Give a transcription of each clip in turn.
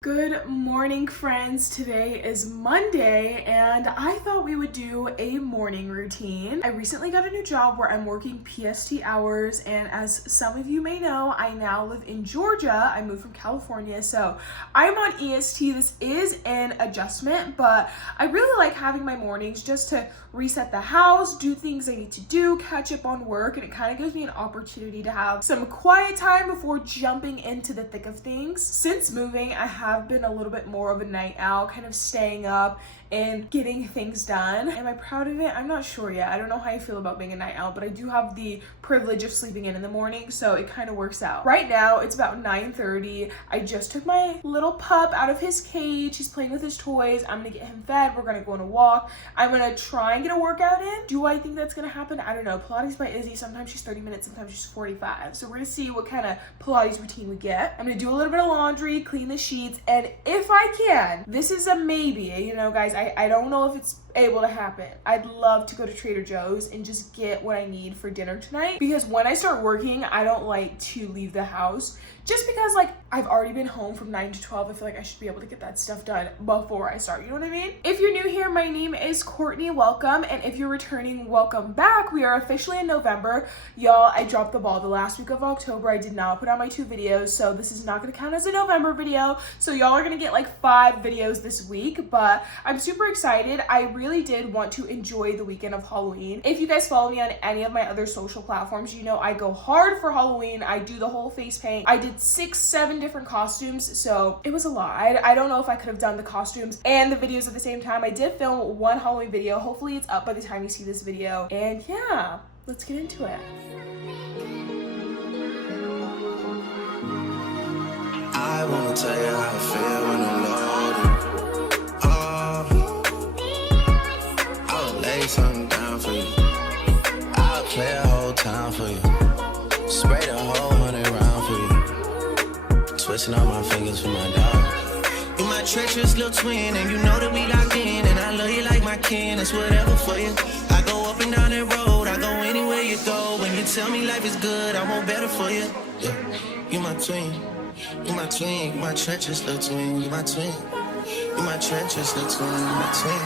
Good morning, friends. Today is Monday and I thought we would do a morning routine. I recently got a new job where I'm working PST hours, and as some of you may know, I now live in Georgia. I moved from California, so I'm on EST. This is an adjustment, but I really like having my mornings just to reset the house, do things I need to do, catch up on work, and it kind of gives me an opportunity to have some quiet time before jumping into the thick of things. Since moving, I have been a little bit more of a night owl, kind of staying up and getting things done. Am I proud of it? I'm not sure yet. I don't know how I feel about being a night owl, but I do have the privilege of sleeping in the morning, so it kind of works out. Right now, it's about 9:30. I just took my little pup out of his cage. He's playing with his toys. I'm gonna get him fed. We're gonna go on a walk. I'm gonna try and get a workout in. Do I think that's gonna happen? I don't know. Pilates by Izzy, sometimes she's 30 minutes, sometimes she's 45. So we're gonna see what kind of Pilates routine we get. I'm gonna do a little bit of laundry, clean the sheets, and if I can, this is a maybe, you know, guys, I don't know if it's able to happen. I'd love to go to Trader Joe's and just get what I need for dinner tonight, because when I start working, I don't like to leave the house just because, like, I've already been home from 9 to 12. I feel like I should be able to get that stuff done before I start, you know what I mean? If you're new here, my name is Courtney, welcome, and if you're returning, welcome back. We are officially in November. Y'all, I dropped the ball the last week of October. I did not put out my 2 videos, so this is not gonna count as a November video, so y'all are gonna get like 5 videos this week, but I'm super excited. I really did want to enjoy the weekend of Halloween. If you guys follow me on any of my other social platforms, you know I go hard for Halloween. I do the whole face paint. I did 6-7 different costumes, so it was a lot. I don't know if I could have done the costumes and the videos at the same time. I did film one Halloween video. Hopefully it's up by the time you see this video. And yeah, let's get into it. I wanna tell you how I feel when I'm loaded. Oh, I'll lay something down for you. I'll clear a whole town for you. Spray the whole 100 round for you. Twisting all my fingers for my dog. You my treacherous little twin, and you know that we locked in. And I love you like my kin, it's whatever for you. I go up and down that road, I go anywhere you go. When you tell me life is good, I want better for you. Yeah, you my twin. You my twin, you my treacherous little twin, you my twin. You my treacherous little twin, you my twin.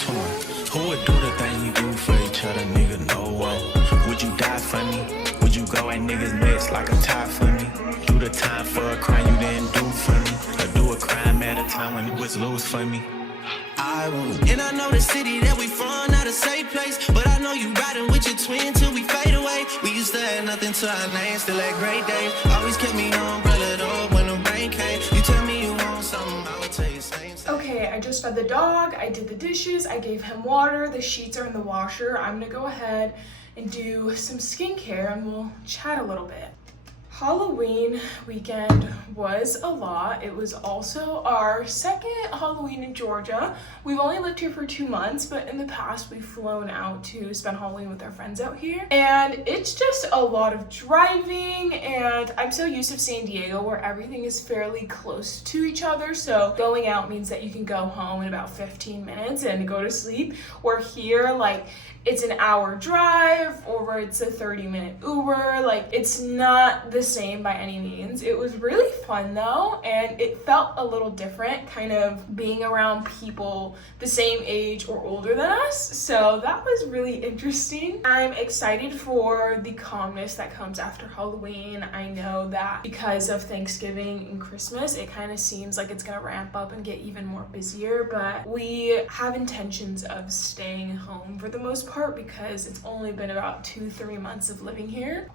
Come on, who would do the thing you do for each other, nigga? No one. Would you die for me? Would you go at niggas' necks like a tie for me? Do the time for a crime you didn't do for me? Or do a crime at a time when it was loose for me? I want, and I know the city that we from, not a safe place, but I know you riding with your twin till we fade away. We used to have nothing to our name, still had great days. Always kept me umbrella up when the rain came. You tell me you want something, I would tell you same. Okay, I just fed the dog, I did the dishes, I gave him water, the sheets are in the washer. I'm gonna go ahead and do some skincare and we'll chat a little bit. Halloween weekend was a lot. It was also our second Halloween in Georgia. We've only lived here for 2 months, but in the past we've flown out to spend Halloween with our friends out here. And it's just a lot of driving, and I'm so used to San Diego where everything is fairly close to each other. So going out means that you can go home in about 15 minutes and go to sleep. Where here, like, it's an hour drive or it's a 30-minute Uber. Like, it's not the same by any means. It was really fun though, and it felt a little different, kind of being around people the same age or older than us. So that was really interesting. I'm excited for the calmness that comes after Halloween. I know that because of Thanksgiving and Christmas, it kind of seems like it's gonna ramp up and get even more busier, but we have intentions of staying home for the most part because it's only been about 2-3 months of living here.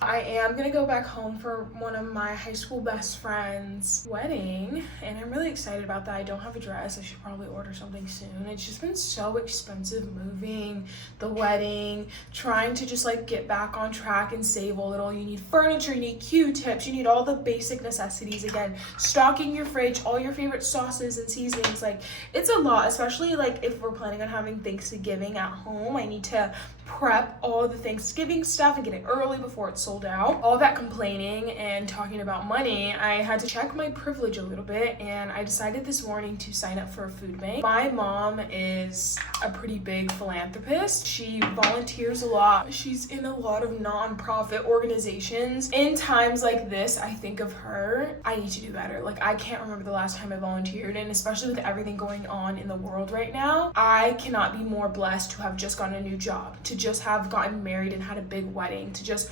I am gonna go back home for one of my high school best friends' wedding, and I'm really excited about that. I don't have a dress. I should probably order something soon. It's just been so expensive moving, the wedding, trying to just like get back on track and save a little. You need furniture, you need Q-tips, you need all the basic necessities. Again, stocking your fridge, all your favorite sauces and seasonings. Like, it's a lot, especially like if we're planning on having Thanksgiving at home. I need to prep all the Thanksgiving stuff and get it early before it's sold out. All that complaining and talking about money, I had to check my privilege a little bit, and I decided this morning to sign up for a food bank. My mom is a pretty big philanthropist. She volunteers a lot. She's in a lot of non-profit organizations. In times like this, I think of her. I need to do better. Like, I can't remember the last time I volunteered, and especially with everything going on in the world right now, I cannot be more blessed to have just gotten a new job, to just have gotten married and had a big wedding, to just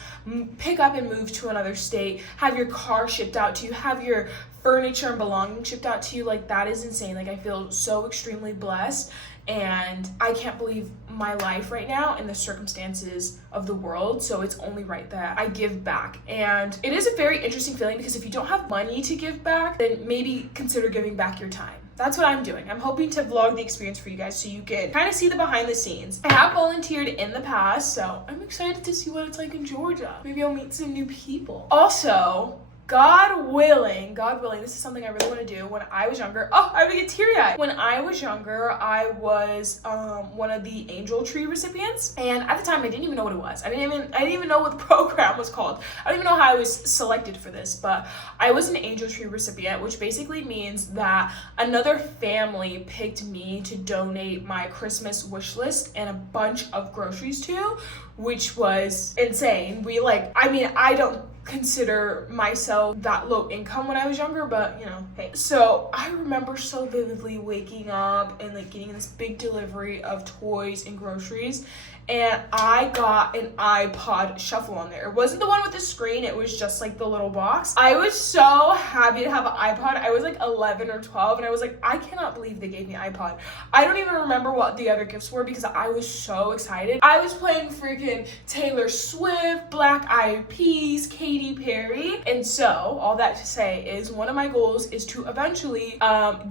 pick up and move to another state, have your car shipped out to you, have your furniture and belongings shipped out to you. Like, that is insane. Like, I feel so extremely blessed, and I can't believe my life right now and the circumstances of the world. So it's only right that I give back. And it is a very interesting feeling, because if you don't have money to give back, then maybe consider giving back your time. That's what I'm doing. I'm hoping to vlog the experience for you guys so you can kind of see the behind the scenes. I have volunteered in the past, so I'm excited to see what it's like in Georgia. Maybe I'll meet some new people. Also, God willing, this is something I really want to do. When I was younger, I'm gonna get teary-eyed. When I was younger, I was one of the Angel Tree recipients, and at the time I didn't even know what it was. I didn't even know what the program was called. I don't even know how I was selected for this, but I was an Angel Tree recipient, which basically means that another family picked me to donate my Christmas wish list and a bunch of groceries to, which was insane. I don't consider myself that low income when I was younger, but you know, hey. So I remember so vividly waking up and like getting this big delivery of toys and groceries, and I got an iPod Shuffle on there. It wasn't the one with the screen, it was just like the little box. I was so happy to have an iPod. I was like 11 or 12, and I was like, I cannot believe they gave me an iPod. I don't even remember what the other gifts were because I was so excited. I was playing freaking Taylor Swift, Black Eyed Peas, Katy Perry. And so all that to say is one of my goals is to eventually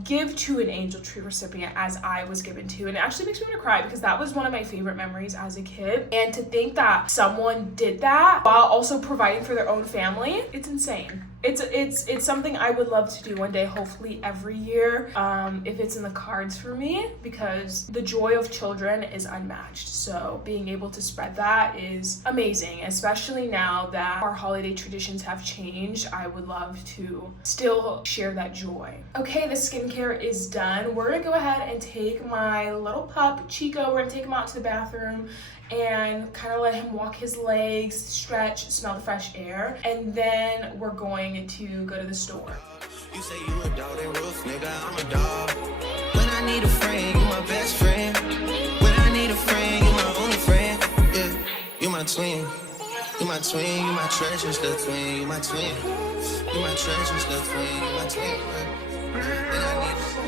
give to an Angel Tree recipient as I was given to. And it actually makes me want to cry because that was one of my favorite memories as a kid. And to think that someone did that while also providing for their own family, it's insane. It's something I would love to do one day, hopefully every year, if it's in the cards for me, because the joy of children is unmatched. So being able to spread that is amazing, especially now that our holiday traditions have changed. I would love to still share that joy. Okay, the skincare is done. We're gonna go ahead and take my little pup, Chico, we're gonna take him out to the bathroom and kind of let him walk his legs, stretch, smell the fresh air, and then we're going to go to the store. You say you a dog, then roof, nigga, I'm a dog. When I need a friend, you my best friend. When I need a friend, you my only friend. Yeah, you my twin. You my twin, you my treasures, the twin. You my twin. You my treasures, the twin. You my twin. And I need a friend.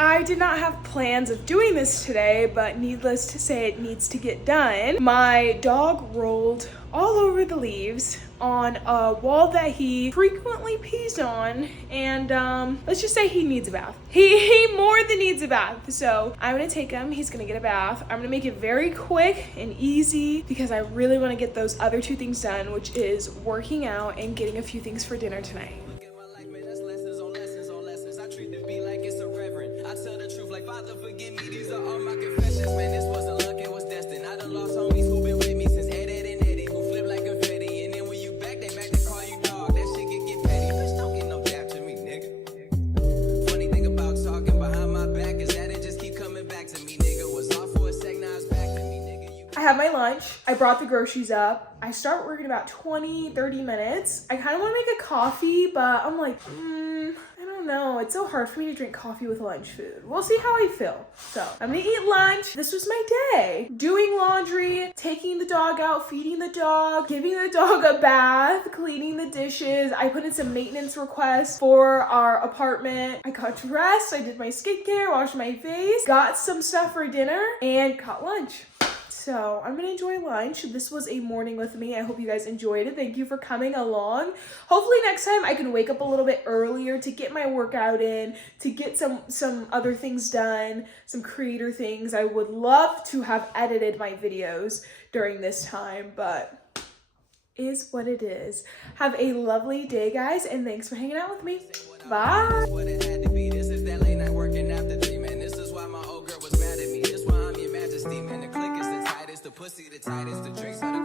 I did not have plans of doing this today, but needless to say, it needs to get done. My dog rolled all over the leaves on a wall that he frequently pees on, and let's just say he needs a bath. He more than needs a bath. So I'm gonna take him, he's gonna get a bath. I'm gonna make it very quick and easy because I really wanna get those other two things done, which is working out and getting a few things for dinner tonight. Father, forgive me, these are all my confessions. Man, this wasn't luck, it was destined. I done lost homies who been with me since Ed and Eddie, who flip like confetti. And then when you back, they back to call you dog. That shit can get petty. Bitch, don't get no dap to me, nigga. Funny thing about talking behind my back is that it just keep coming back to me, nigga. Was off for a sec, now it's back to me, nigga. I have my lunch. I brought the groceries up. I start working about 20-30 minutes. I kind of want to make a coffee, but I'm like, no, it's so hard for me to drink coffee with lunch food. We'll see how I feel. So I'm gonna eat lunch. This was my day. Doing laundry, taking the dog out, feeding the dog, giving the dog a bath, cleaning the dishes. I put in some maintenance requests for our apartment. I got dressed, I did my skincare, washed my face, got some stuff for dinner, and caught lunch. So I'm gonna enjoy lunch. This was a morning with me. I hope you guys enjoyed it. Thank you for coming along. Hopefully next time I can wake up a little bit earlier to get my workout in, to get some other things done, some creator things. I would love to have edited my videos during this time, but is what it is. Have a lovely day, guys, and thanks for hanging out with me. Bye. This is that late night working after 3, man. This is why my old girl was mad at me. This is why I'm your man. pussy the tightest, the drinks are the